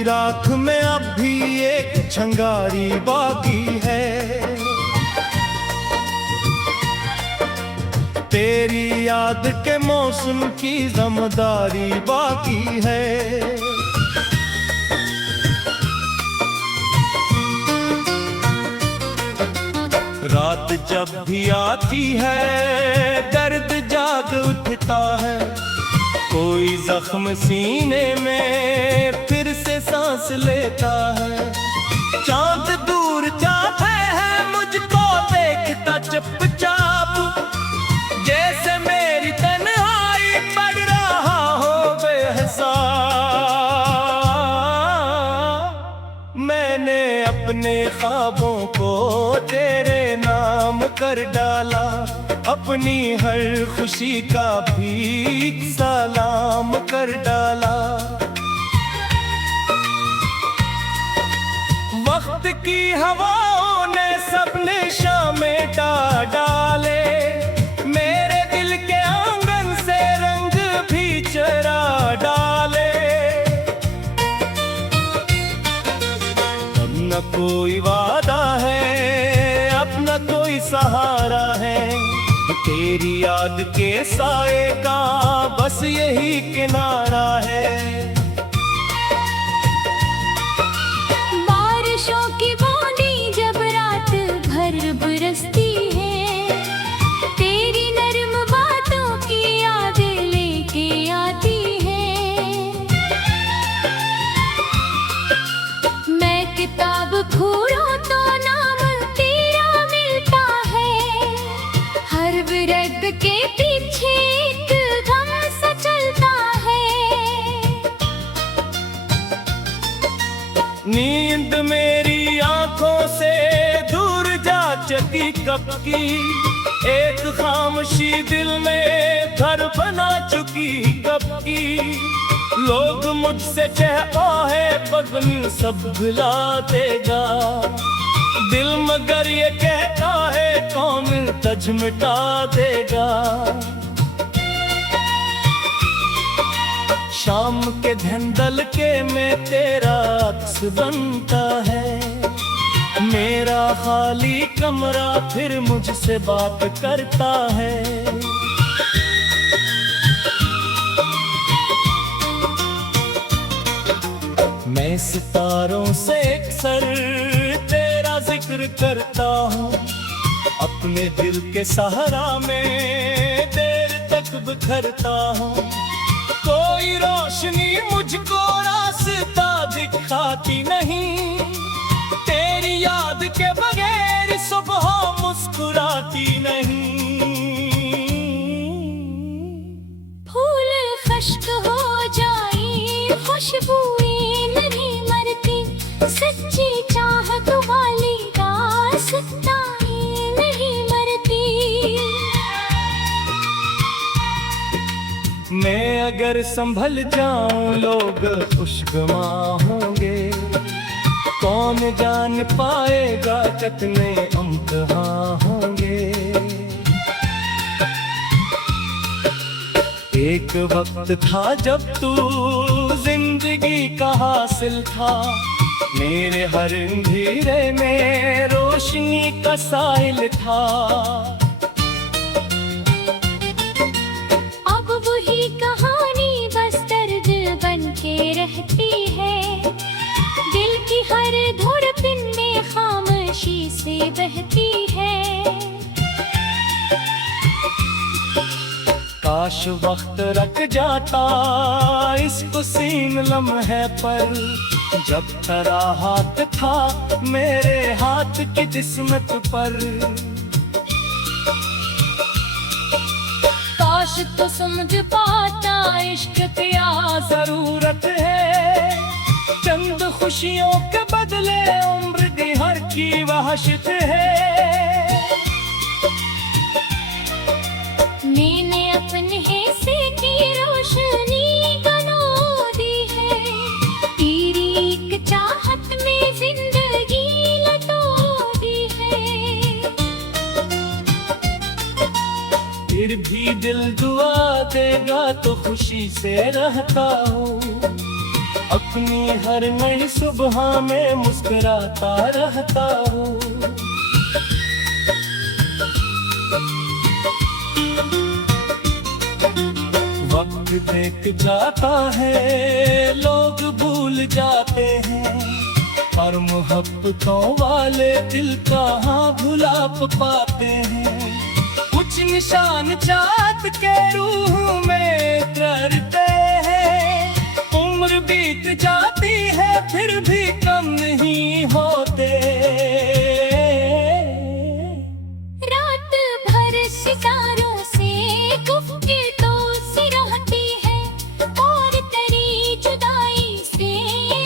तेरी राख में अब भी एक छंगारी बाकी है, तेरी याद के मौसम की ज़िम्मेदारी बाकी है। रात जब भी आती है दर्द जाग उठता है, कोई जख्म सीने में फिर से सांस लेता है। चांद दूर जाता है मुझको देखता चुपचाप, जैसे मेरी तन्हाई बढ़ रहा हो बेहिसाब। मैंने अपने ख्वाबों को तेरे नाम कर डाला, अपनी हर खुशी का भी सलाम कर डाला। वक्त की हवाओं ने सबने शामें डाले, मेरे दिल के आंगन से रंग भी चरा डाले। अब न कोई वादा है, अब न कोई सहारा है, तेरी याद के साए का बस यही किनारा है। बारिशों की बूंदी जब रात भर बरसती है, तेरी नर्म बातों की याद लेके आती है। मैं किताब खोलूं तो नाम तेरा मिलता है, हर विरह के पीछे एक गम सा चलता है। नींद मेरी आंखों से दूर जा चुकी कब की, एक खामोशी दिल में घर बना चुकी कब की। लोग मुझसे कहता है बदन सब भुला देगा, दिल मगर ये कहता है कौन तज मिटा देगा। शाम के धंधल के में तेरा अक्स बनता है, मेरा खाली कमरा फिर मुझसे बात करता है। मैं सितारों से अक्सर तेरा जिक्र करता हूँ, अपने दिल के सहारा में देर तक बिखरता हूँ। कोई रोशनी मुझको रास्ता दिखाती नहीं, तेरी याद के बगैर सुबह मुस्कुराती नहीं। फूल खुश्क हो जाए खुशबुएं नहीं मरती, सच्ची चाहत वाली दास्तानें नहीं मरती। मैं अगर संभल जाऊं लोग खुशगमा होंगे, कौन जान पाएगा कितने इम्तिहान होंगे। एक वक्त था जब तू जिंदगी का हासिल था, मेरे हर अंधेरे में रोशनी का साहिल था। अब वही कहानी बस दर्द बन के रहती है, दिल की हर धड़कन में खामोशी से बहती है। काश वक्त रख जाता इस हसीन लम्हे पर, जब तेरा हाथ था मेरे हाथ की किस्मत पर। काश तो समझ पाता इश्क क्या जरूरत है, चंद खुशियों के बदले उम्र की हर की वहशत है। मैंने अपने हिस्से की रोशनी गनो दी है, तेरी एक चाहत में जिंदगी लटो दी है। फिर भी दिल दुआ देगा तो खुशी से रहता हूँ, अपनी हर नई सुबह में मुस्कुराता रहता हूँ। वक्त देख जाता है, लोग भूल जाते हैं, पर मोहब्बतों वाले दिल कहाँ भुला पाते हैं। कुछ निशान चाहत के रूह में करते हैं, उम्र बीत जाती है फिर भी कम नहीं होते। रात भर सितारों से गुफ्तगू सी रहती है, और तेरी जुदाई से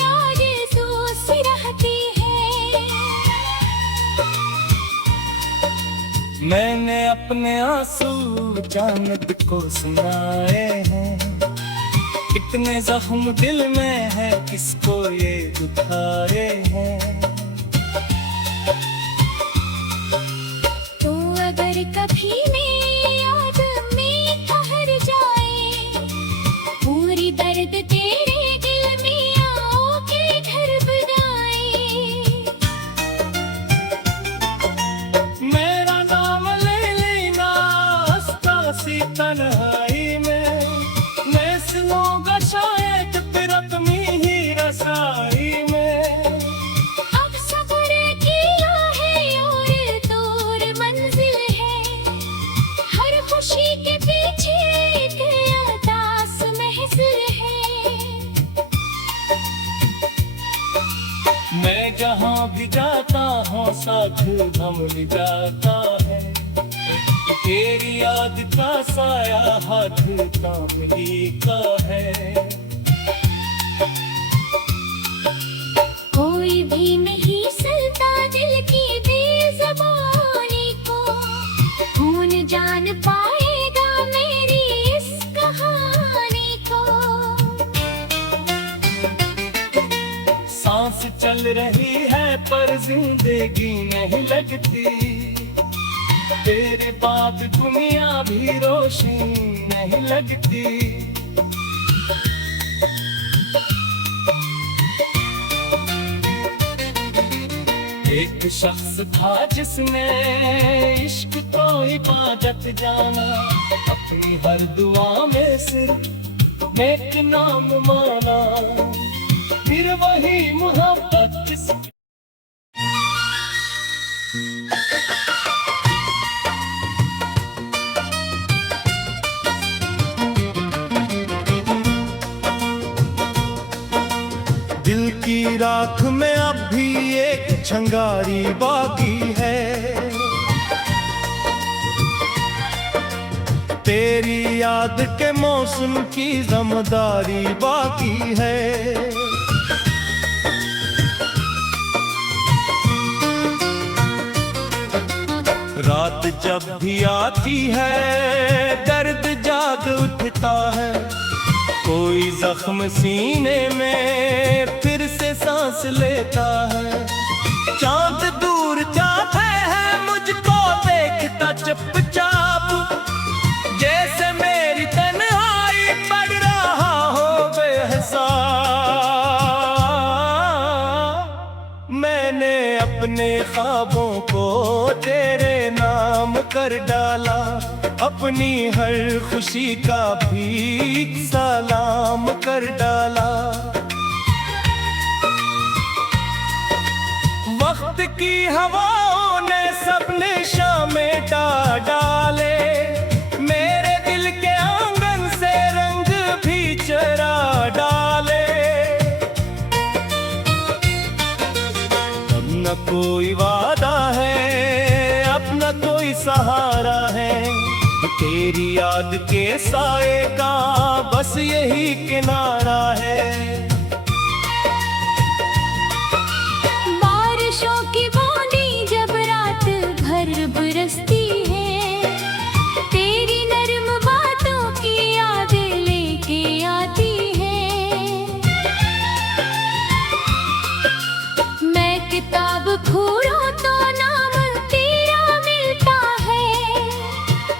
आरज़ू सी रहती है। मैंने अपने आंसू जानत को सुनाए हैं, इतने जख्म दिल में है किसको ये दुखाए हैं। तो अगर कभी मेरी याद में ठहर जाए, पूरी दर्द तेरे दिल में आओगे घर बनाए। मेरा नाम ले लेना हंसता सी तन्हाई में, मैं सुनूंगा शायद फिर अपनी ही रसाई में। अब सब्र किया है और दूर मंजिल है, हर खुशी के पीछे एक अरदास महफिल है। मैं जहाँ भी जाता हूँ साथ थम जाता है, तेरी याद का साया हाथ थाम ही का है। कोई भी नहीं सुनता दिल की बेज़बानी को, कौन जान पाएगा मेरी इस कहानी को। सांस चल रही है पर जिंदगी नहीं लगती, तेरे बाद दुनिया भी रोशन नहीं लगती। एक शख्स था जिसने इश्क को इबादत जाना, अपनी हर दुआ में सिर्फ नेक नाम माना, फिर वही मोहब्बत जिसकी दिल की राख में अब भी एक छंगारी बाकी है, तेरी याद के मौसम की ज़िम्मेदारी बाकी है। रात जब भी आती है दर्द जाग उठता है, कोई जख्म सीने में फिर से सांस लेता है। चांद दूर जाते हैं मुझको देखता चुपचाप, जैसे मेरी तन्हाई बढ़ रहा हो बेहिसाब। मैंने अपने ख्वाबों को तेरे नाम कर डाला, अपनी हर खुशी का भी सलाम कर डाला। वक्त की हवाओं ने सब निशा मिटा डाले, मेरे दिल के आंगन से रंग भी चरा डाले। अब न कोई वादा है, अब न कोई सहारा है, तेरी याद के साए का बस यही किनारा है। बारिशों की बूंदी जब रात भर बरसती है, तेरी नर्म बातों की याद लेके आती है। मैं किताब खोलूं तो नाम तेरा मिलता है,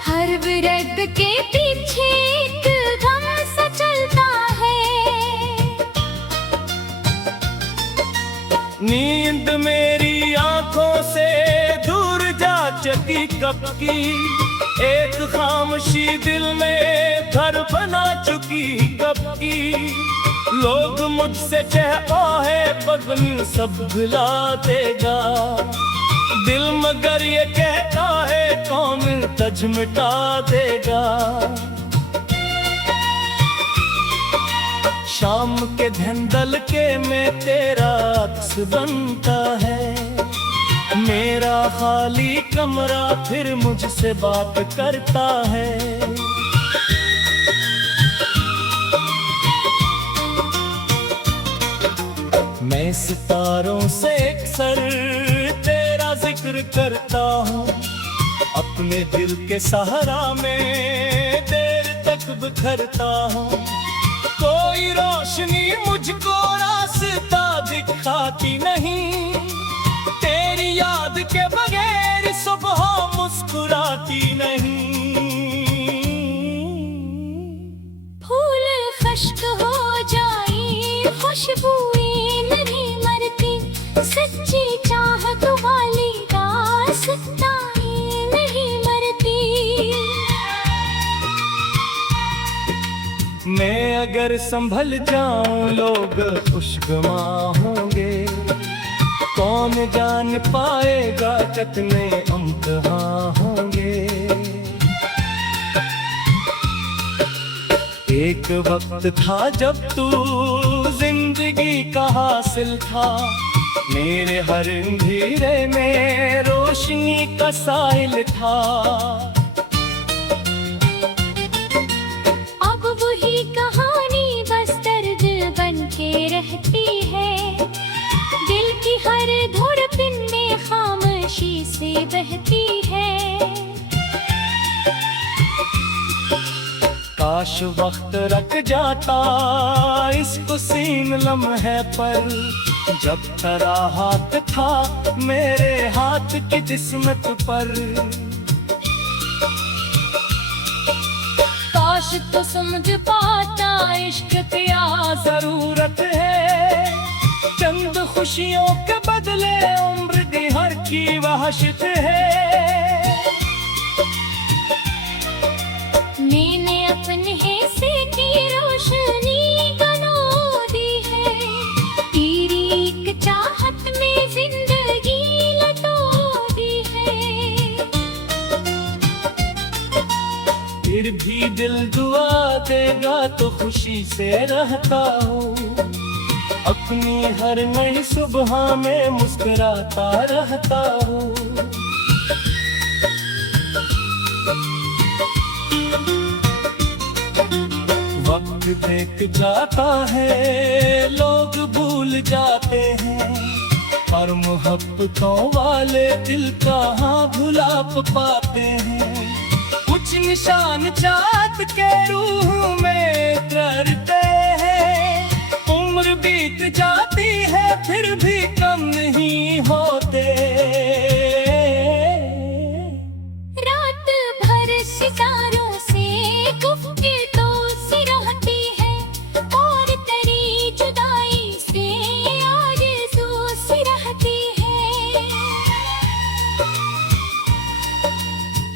हर विरद के पीछे एक गम सा चलता है। नींद मेरी आंखों से दूर जा चुकी कब की, एक खामोशी दिल में घर बना चुकी कब की। लोग मुझसे कहता है बदन सब भुला देगा, दिल मगर ये कहता है कौन तज मिटा देगा। शाम के धंधल के में तेरा अक्स बनता है, मेरा खाली कमरा फिर मुझसे बात करता है। मैं सितारों से अक्सर तेरा जिक्र करता हूँ, अपने दिल के सहारा में देर तक बिखरता हूँ। कोई रोशनी मुझको रास्ता दिखाती नहीं, तेरी याद के बगैर सुबह मुस्कुराती नहीं। फूल खुश्क हो जाए खुशबुएं नहीं मरती, सच्ची चाहत वाली दास्तानें नहीं मरती। मैं अगर संभल जाऊं लोग खुशगमा होंगे, कौन जान पाएगा कितने इम्तिहान होंगे। एक वक्त था जब तू जिंदगी का हासिल था, मेरे हर अंधेरे में रोशनी का साहिल था। अब वही कहानी बस दर्द बन के रहती है, दिल की हर धड़कन में खामोशी से बहती है। काश वक्त रख जाता इस हसीन लम्हे पर, जब तेरा हाथ था मेरे हाथ की किस्मत पर। काश तो समझ पाता इश्क क्या जरूरत है, चंद खुशियों के बदले उम्र की हर की वहशत है। मैंने अपने हिस्से की रोशनी गलो दी है, तेरी एक चाहत में जिंदगी लटो दी है। फिर भी दिल दुआ देगा तो खुशी से रहता हूँ, अपनी हर नई सुबह में मुस्कुराता रहता हूँ। वक्त देख जाता है लोग भूल जाते हैं, पर मोहब्बतों वाले दिल कहाँ भुला पाते हैं। कुछ निशान चाहत के रूह में करते हैं, उम्र बीत जाती है फिर भी कम नहीं होते। रात भर सितारों से गुफ्तगू सी रहती है, और तेरी जुदाई से आरज़ू सी रहती है।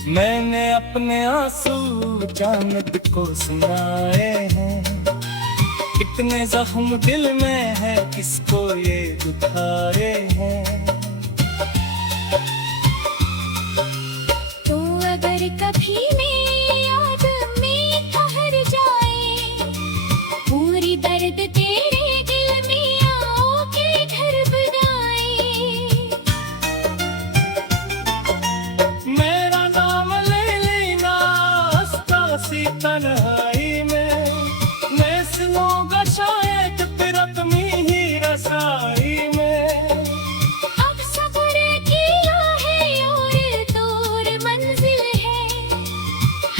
मैंने अपने आंसू चांद को सुनाए हैं, इतने जख्म दिल में है किसको ये दुखाए हैं। तो अगर कभी मेरी याद में ठहर जाए, पूरी दर्द तेरे दिल में आओ के घर बनाए। मेरा नाम ले लेना हंसता सी तन्हाई में, मैं सुनूंगा शायद फिर अपनी ही रसाई में। अब सब्र किया है और दूर मंजिल है,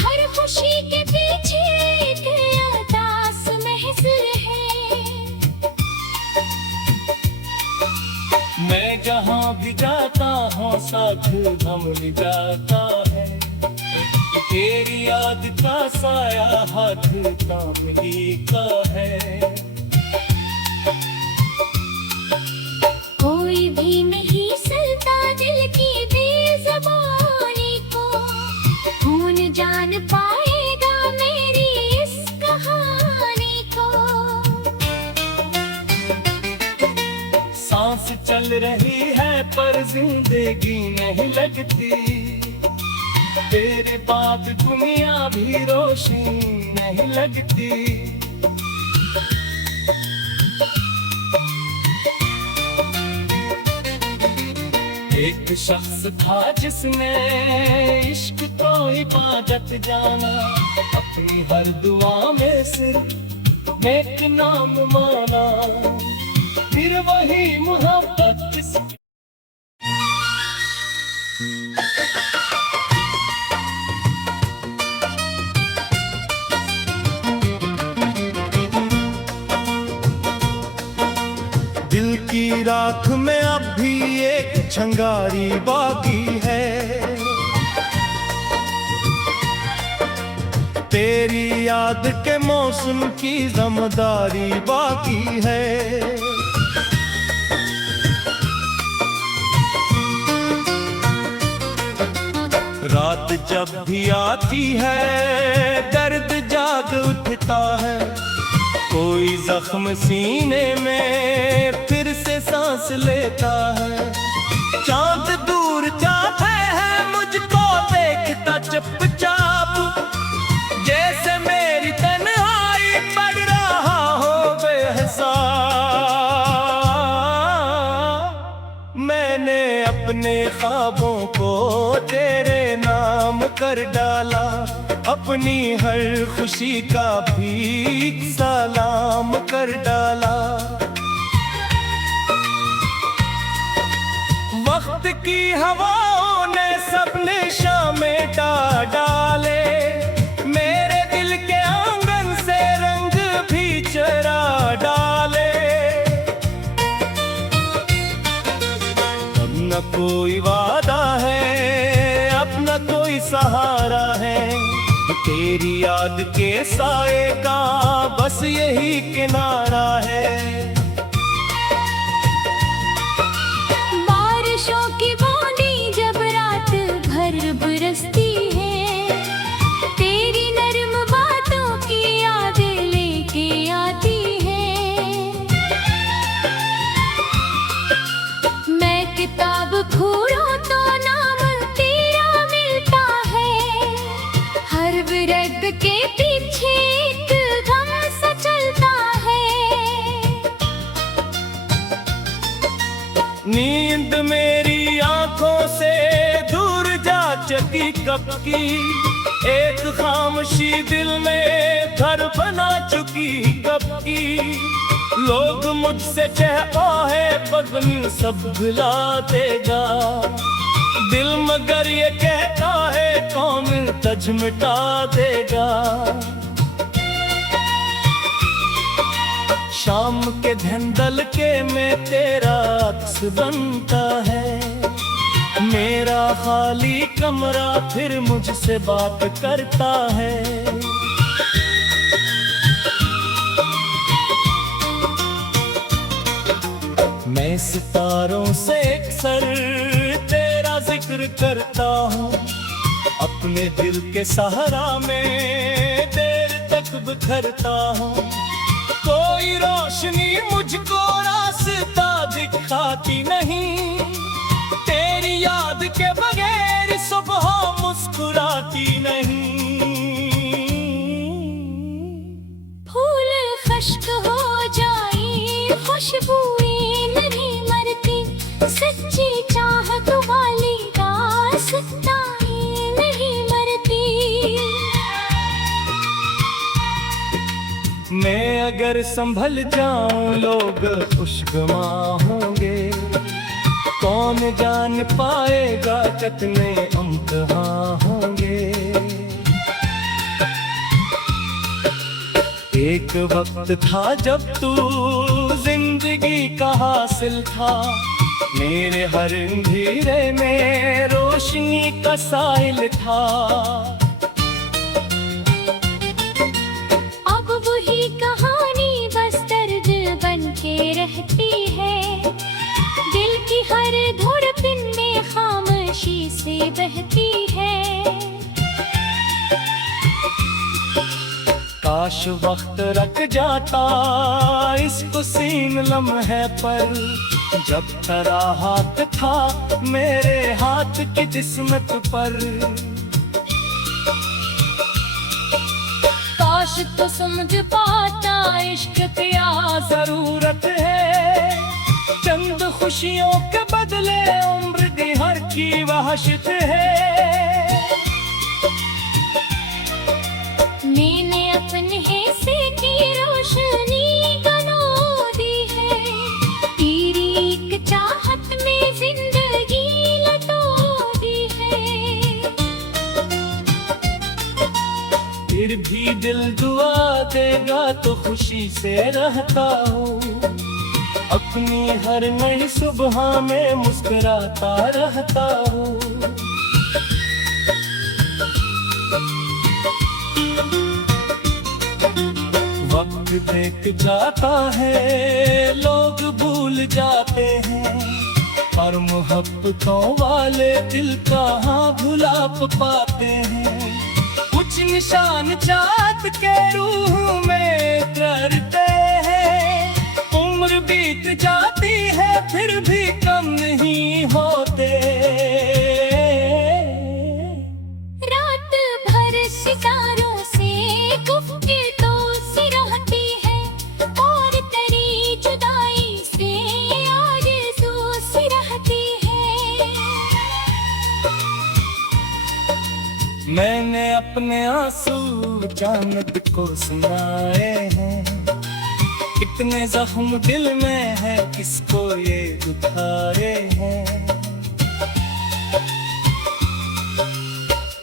हर खुशी के पीछे एक अरदास महफिल है। मैं जहाँ भी जाता हूँ साथ थम जाता है, तेरी याद का साया हाथ थाम ही का है। ओ भी नहीं सलता दिल की बेज़बानी को। कौन जान पाएगा मेरी इस कहानी को। सांस चल रही है पर जिंदगी नहीं लगती, तेरे बाद दुनिया भी रोशनी नहीं लगती। एक शख्स था जिसने इश्क को इबादत जाना, अपनी हर दुआ में सिर्फ एक नाम माना, फिर वही मोहब्बत जिसकी दिल की राख में अब भी एक चिंगारी बाकी है, तेरी याद के मौसम की ज़िम्मेदारी बाकी है। रात जब भी आती है दर्द जाग उठता है, कोई जख्म सीने में फिर से सांस लेता है। चांद दूर जाता है मुझको देखता चुपचाप, जैसे मेरी तन्हाई पड़ रहा हो बेहिसाब। मैंने अपने ख्वाबों को तेरे नाम कर डाला, अपनी हर खुशी का भी सलाम कर डाला। वक्त की हवाओं ने सब निशा मिटा डाले, मेरे दिल के आंगन से रंग भी चरा डाले। अब न कोई वादा है, अब न कोई सहारा है, तेरी याद के साए का बस यही किनारा है। बारिशों की बूंदी जब रात भर बरसती है, तेरी नर्म बातों की यादें लेके आती है। मैं किताब खोलूं तो नाम तेरा मिलता है, हर विरह के पीछे एक गम सा चलता है। नींद मेरी आंखों से दूर जा चुकी कब की, एक खामोशी दिल में घर बना चुकी कब की। लोग मुझसे कहता है बदन सब भुला देगा, दिल मगर ये कहता है कौन तज मिटा देगा। शाम के धंधल के में तेरा अक्स बनता है, मेरा खाली कमरा फिर मुझसे बात करता है। मैं सितारों से अक्सर तेरा जिक्र करता हूँ, अपने दिल के सहारा में देर तक बिखरता हूँ। कोई रोशनी मुझको रास्ता दिखाती नहीं, तेरी याद के बगैर सुबह मुस्कुराती नहीं। फूल खुश्क हो जाए खुशबुएं नहीं मरती, सच्ची चाहत वाली दास्तानें नहीं मरती। मैं अगर संभल जाऊं लोग खुशगमा होंगे, कौन जान पाएगा कितने इम्तिहान होंगे। एक वक्त था जब तू जिंदगी का हासिल था, मेरे हर अंधेरे में रोशनी का साहिल था। अब वही कहानी बस दर्द बन के रहती है, दिल की की हर धड़कन में खामोशी से बहती है। काश वक्त रख जाता इसको सीन लम्हे पर, जब तेरा हाथ था मेरे हाथ की जिस्मत पर। काश तो समझ पाता इश्क क्या जरूरत है, चंद खुशियों के बदले उम्र की हर की वहशत है। मैंने अपने हिस्से की रोशनी गलो दी है, तेरी एक चाहत में जिंदगी लटो दी है। फिर भी दिल दुआ देगा तो खुशी से रहता हूँ, अपनी हर नई सुबह में मुस्कुराता रहता हूँ। वक्त देख जाता है लोग भूल जाते हैं, पर मोहब्बतों वाले दिल कहाँ भुला पाते हैं। कुछ निशान चाहत के रूह में करते हैं, उम्र बीत जाती है फिर भी कम नहीं होते। रात भर सितारों से गुफ्तगू सी रहती है, और तेरी जुदाई से आरज़ू सी रहती है। मैंने अपने आंसू जानत को सुनाए हैं, इतने जख्म दिल में है किसको ये दुखाए हैं।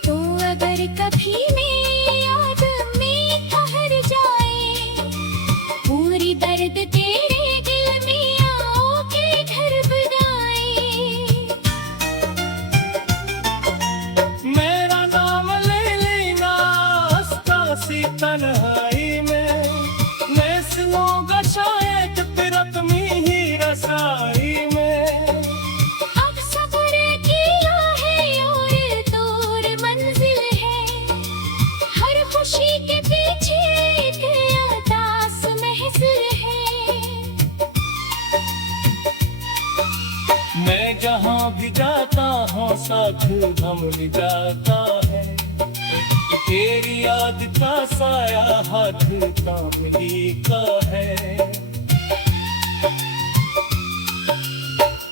तो अगर कभी मेरी याद में ठहर जाए, पूरी दर्द तेरे दिल में आओ के घर बजाए। मेरा नाम ले लेना हंसता सी तन्हाई में, मैं सुनूंगा शायद फिर अपनी ही रसाई में। अब सब्र किया है और दूर मंजिल है, हर खुशी के पीछे एक अरदास महफिल है। मैं जहाँ भी जाता हूँ साथ हम जाता है, तेरी याद का साया हाथ थाम ही का है।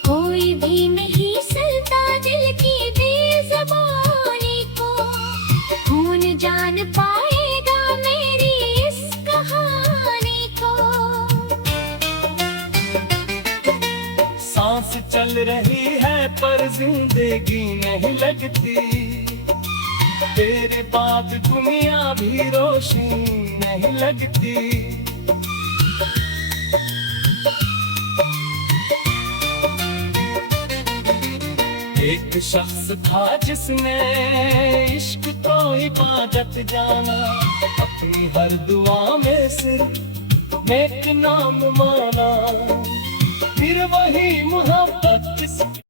कोई भी नहीं सुनता दिल की बेज़बानी को, कौन जान पाएगा मेरी इस कहानी को। सांस चल रही है पर जिंदगी नहीं लगती, तेरे बाद दुनिया भी रोशनी नहीं लगती। एक शख्स था जिसने इश्क को इबादत जाना, अपनी हर दुआ में सिर्फ नेक नाम माना, फिर वही मोहब्बत